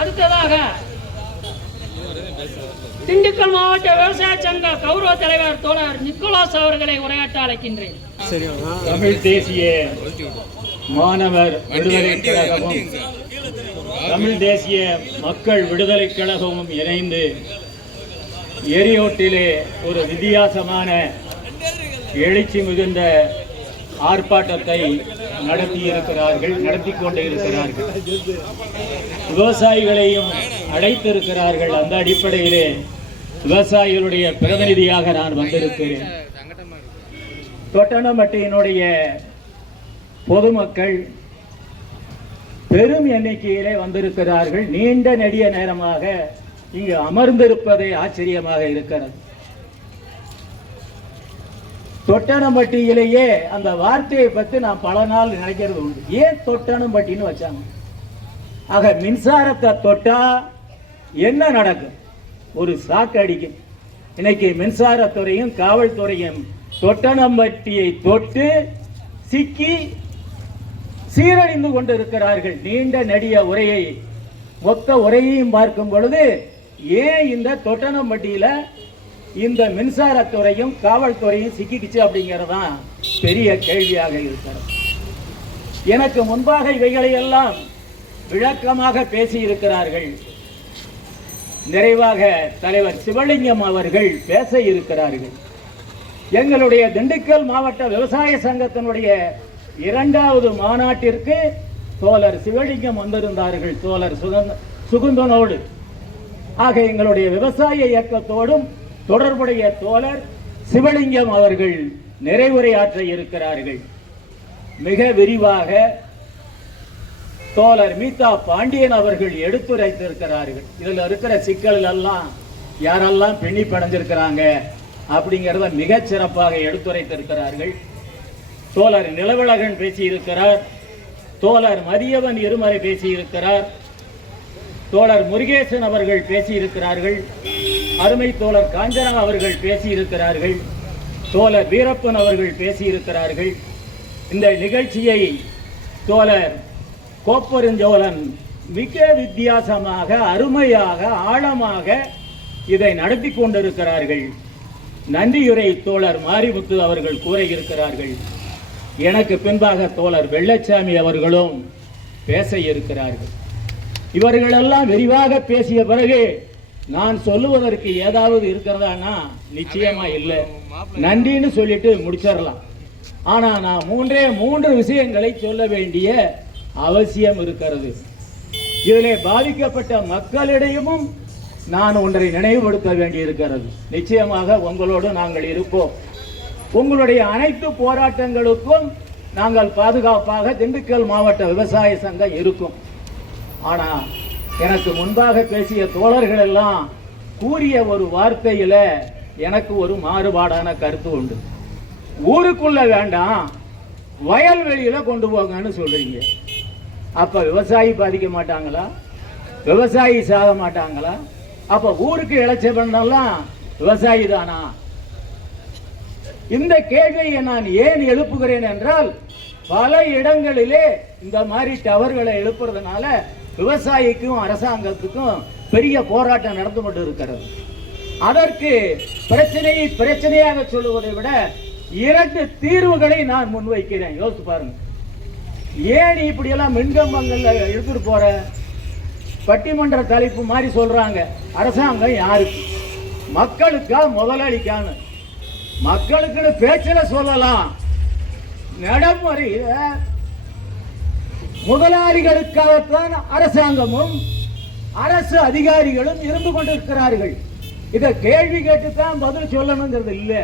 அடுத்ததாக திண்டுக்கல் மாவட்ட விவசாய சங்க கௌரவ தலைவர் தோழர் நிக்கோலாஸ் அவர்களை உரையாற்ற அழைக்கின்றேன். தமிழ் தேசிய மாணவர் விடுதலை கழகமும் தமிழ் தேசிய மக்கள் விடுதலை கழகமும் இணைந்து எரியோட்டிலே ஒரு வித்தியாசமான எழுச்சி மிகுந்த ஆர்ப்பாட்டத்தை நடத்தி கொண்டு இருக்கிறார்கள். விவசாயிகளையும் அழைத்திருக்கிறார்கள். அந்த அடிப்படையிலே விவசாயிகளுடைய பிரதிநிதியாக நான் வந்திருக்கிறேன். தொட்டனம்பட்டியினுடைய பொதுமக்கள் பெரும் எண்ணிக்கையிலே வந்திருக்கிறார்கள். நீண்ட நெடிய நேரமாக இங்கு அமர்ந்திருப்பதே ஆச்சரியமாக இருக்கிறது. தொட்டனம்பட்டியிலேயே அந்த வார்த்தையை பற்றி நான் பல நாள் நினைக்கிறது உண்டு. ஏன் தொட்டனம்பட்டின்னு வச்சாங்க? ஆக மின்சாரத்தை தொட்டா என்ன நடக்கும்? ஒரு சாக்கு அடிக்கும். இன்னைக்கு மின்சாரத்துறையும் காவல்துறையும் தொட்டனம்பட்டியை தொட்டு சிக்கி சீரழிந்து கொண்டிருக்கிறார்கள். நீண்ட நெடிய உரையை மொத்த உரையையும் பார்க்கும் பொழுது ஏன் இந்த தொட்டனம்பட்டியில இந்த மின்சாரத்துறையும் காவல்துறையும் சிக்கிக்குச்சு அப்படிங்கிறதான் பெரிய கேள்வியாக இருக்கிறது. எனக்கு முன்பாக இவைகளை எல்லாம் விளக்கமாக பேசி இருக்கிறார்கள். நிறைவாக தலைவர் சிவலிங்கம் அவர்கள் பேச இருக்கிறார்கள். எங்களுடைய திண்டுக்கல் மாவட்ட விவசாய சங்கத்தினுடைய 2வது மாநாட்டிற்கு தோழர் சிவலிங்கம் வந்திருந்தார்கள், தோழர் சுகுந்தனோடு. ஆக எங்களுடைய விவசாய இயக்கத்தோடும் தொடர்புடைய தோழர் சிவலிங்கம் அவர்கள் நிறைவுரையாற்ற இருக்கிறார்கள். மிக விரிவாக தோழர் மீதா பாண்டியன் அவர்கள் எடுத்துரைத்திருக்கிறார்கள். இதில் இருக்கிற சிக்கல் எல்லாம் யாரெல்லாம் பின்னி படைஞ்சிருக்கிறாங்க அப்படிங்கிறத மிகச் சிறப்பாக எடுத்துரைத்திருக்கிறார்கள். தோழர் நிலவழகன் பேசியிருக்கிறார். தோழர் மதியவன் இருமறை பேசியிருக்கிறார். தோழர் முருகேசன் அவர்கள் பேசியிருக்கிறார்கள். அருமை தோழர் காஞ்சனா அவர்கள் பேசியிருக்கிறார்கள். தோழர் வீரப்பன் அவர்கள் பேசியிருக்கிறார்கள். இந்த நிகழ்ச்சியை தோழர் கோப்பெருஞ்சோழன் மிக வித்தியாசமாக அருமையாக ஆழமாக இதை நடத்தி கொண்டிருக்கிறார்கள். நன்றியுரை தோழர் மாரிமுத்து அவர்கள் கூற இருக்கிறார்கள். எனக்கு பின்பாக தோழர் வெள்ளச்சாமி அவர்களும் பேச இருக்கிறார்கள். இவர்களெல்லாம் விரிவாக பேசிய பிறகு நான் சொல்லுவதற்கு ஏதாவது இருக்கிறதானா? நிச்சயமா இல்லை. நன்றின்னு சொல்லிட்டு முடிச்சிடலாம். ஆனா நான் 3 விஷயங்களை சொல்ல வேண்டிய அவசியம் இருக்கிறது. இதிலே பாதிக்கப்பட்ட மக்களிடையும் நான் ஒன்றை நினைவுபடுத்த வேண்டியிருக்கிறது. நிச்சயமாக உங்களோடு நாங்கள் இருப்போம். உங்களுடைய அனைத்து போராட்டங்களுக்கும் நாங்கள் பாதுகாப்பாக திண்டுக்கல் மாவட்ட விவசாய சங்கம் இருக்கும். ஆனா எனக்கு முன்பாக பேசிய தோழர்கள் எல்லாம் கூறிய ஒரு வார்த்தையில எனக்கு ஒரு மாறுபாடான கருத்து உண்டு. ஊருக்குள்ள வேண்டாம், வயல்வெளியில கொண்டு போங்கன்னு சொல்றீங்க. அப்ப விவசாயி பாதிக்க மாட்டாங்களா? விவசாயி சாக மாட்டாங்களா? அப்ப ஊருக்கு இழைச்ச பண்ணலாம் விவசாயி தானா? இந்த கேள்வியை நான் ஏன் எழுப்புகிறேன் என்றால், பல இடங்களிலே இந்த மாதிரி டவர்களை எழுப்புறதுனால விவசாயிக்கும் அரசாங்கத்துக்கும் பெரிய போராட்டம் நடந்து கொண்டு இருக்கிறது. அதற்கு பிரச்சனையாக சொல்லுவதை விட 2 தீர்வுகளை நான் முன்வைக்கிறேன். யோசிச்சு பாருங்க. ஏன் இப்படி எல்லாம் மின்கம்பங்கள்ல எடுத்துட்டு போற? பட்டிமன்ற தலைப்பு மாதிரி சொல்றாங்க. அரசாங்கம் யாருக்கு? மக்களுக்கா முதலாளிக்கான்னு? மக்களுக்கு பேச்சில சொல்லலாம், நடைமுறையில முதலாளிகளுக்காகத்தான் அரசாங்கமும் அரசு அதிகாரிகளும் இருந்து கொண்டிருக்கிறார்கள். இதை கேள்வி கேட்டுத்தான் பதில் சொல்லணுங்கிறது இல்லை.